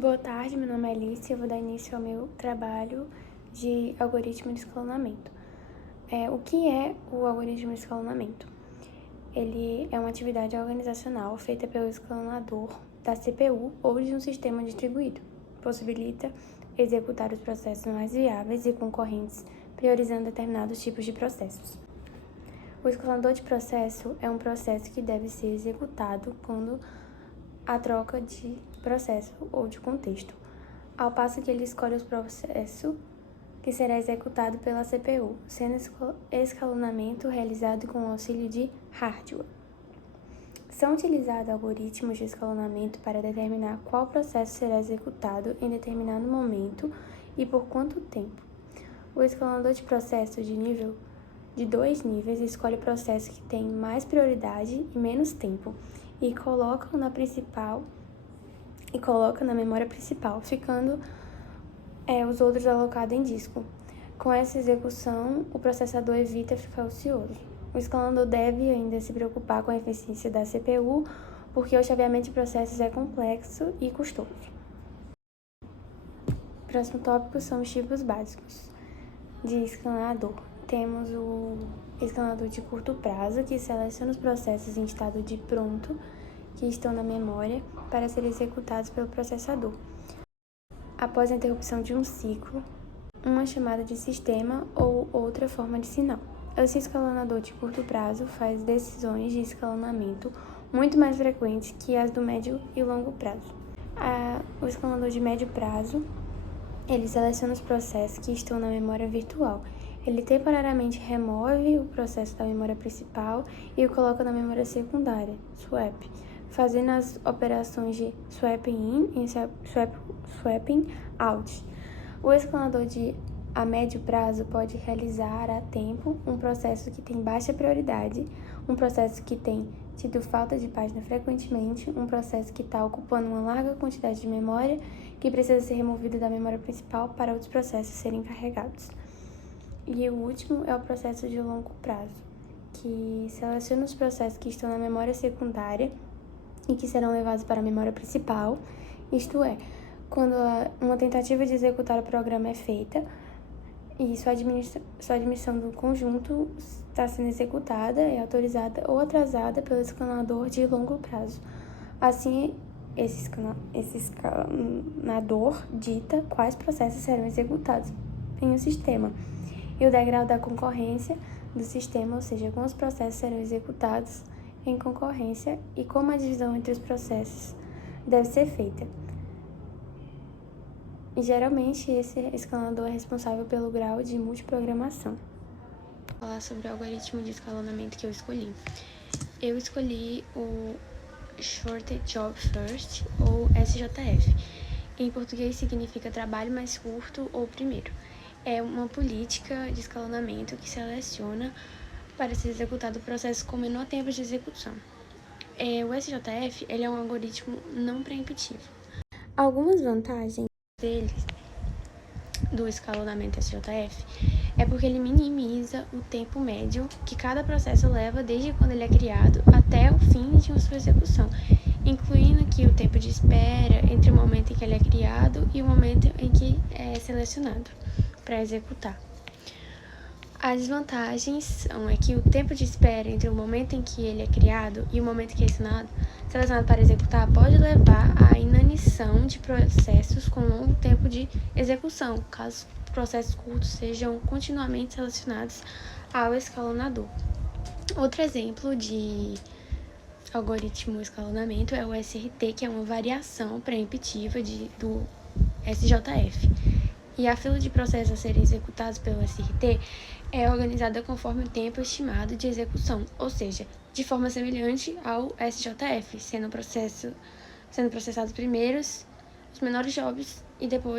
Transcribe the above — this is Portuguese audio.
Boa tarde, meu nome é Alice e eu vou dar início ao meu trabalho de algoritmo de escalonamento. O que é o algoritmo de escalonamento? Ele é uma atividade organizacional feita pelo escalonador da CPU ou de um sistema distribuído. Possibilita executar os processos mais viáveis e concorrentes, priorizando determinados tipos de processos. O escalador de processo é um processo que deve ser executado quando a troca de processo ou de contexto, ao passo que ele escolhe o processo que será executado pela CPU, sendo escalonamento realizado com o auxílio de hardware. São utilizados algoritmos de escalonamento para determinar qual processo será executado em determinado momento e por quanto tempo. O escalonador de processo de 2 níveis escolhe o processo que tem mais prioridade e menos tempo e coloca na memória principal, ficando os outros alocados em disco. Com essa execução, o processador evita ficar ocioso. O escalador deve ainda se preocupar com a eficiência da CPU, porque o chaveamento de processos é complexo e custoso. O próximo tópico são os tipos básicos de escalador. Temos o escalador de curto prazo, que seleciona os processos em estado de pronto que estão na memória para serem executados pelo processador. Após a interrupção de um ciclo, uma chamada de sistema ou outra forma de sinal. Esse escalonador de curto prazo faz decisões de escalonamento muito mais frequentes que as do médio e longo prazo. O escalonador de médio prazo, ele seleciona os processos que estão na memória virtual. Ele temporariamente remove o processo da memória principal e o coloca na memória secundária, swap, fazendo as operações de swapping in e swapping out. O escalonador a médio prazo pode realizar a tempo um processo que tem baixa prioridade, um processo que tem tido falta de página frequentemente, um processo que está ocupando uma larga quantidade de memória que precisa ser removido da memória principal para outros processos serem carregados. E o último é o processo de longo prazo, que seleciona os processos que estão na memória secundária e que serão levados para a memória principal, isto é, quando uma tentativa de executar o programa é feita e sua admissão do conjunto está sendo executada, é autorizada ou atrasada pelo escalador de longo prazo. Assim, esse escalador dita quais processos serão executados em um sistema e o degrau da concorrência do sistema, ou seja, como os processos serão executados em concorrência e como a divisão entre os processos deve ser feita. E geralmente esse escalador é responsável pelo grau de multiprogramação. Vou falar sobre o algoritmo de escalonamento que eu escolhi. Eu escolhi o Shortest Job First, ou SJF. Em português significa trabalho mais curto ou primeiro. É uma política de escalonamento que seleciona para ser executado o processo com menor tempo de execução. O SJF ele é um algoritmo não preemptivo. Algumas vantagens do escalonamento SJF é porque ele minimiza o tempo médio que cada processo leva desde quando ele é criado até o fim de sua execução, incluindo aqui o tempo de espera entre o momento em que ele é criado e o momento em que é selecionado para executar. As desvantagens são que o tempo de espera entre o momento em que ele é criado e o momento em que é selecionado para executar pode levar à inanição de processos com longo tempo de execução, caso processos curtos sejam continuamente selecionados ao escalonador. Outro exemplo de algoritmo escalonamento é o SRT, que é uma variação preemptiva do SJF. E a fila de processos a serem executados pelo SRT é organizada conforme o tempo estimado de execução, ou seja, de forma semelhante ao SJF, sendo processados primeiros os menores jobs e depois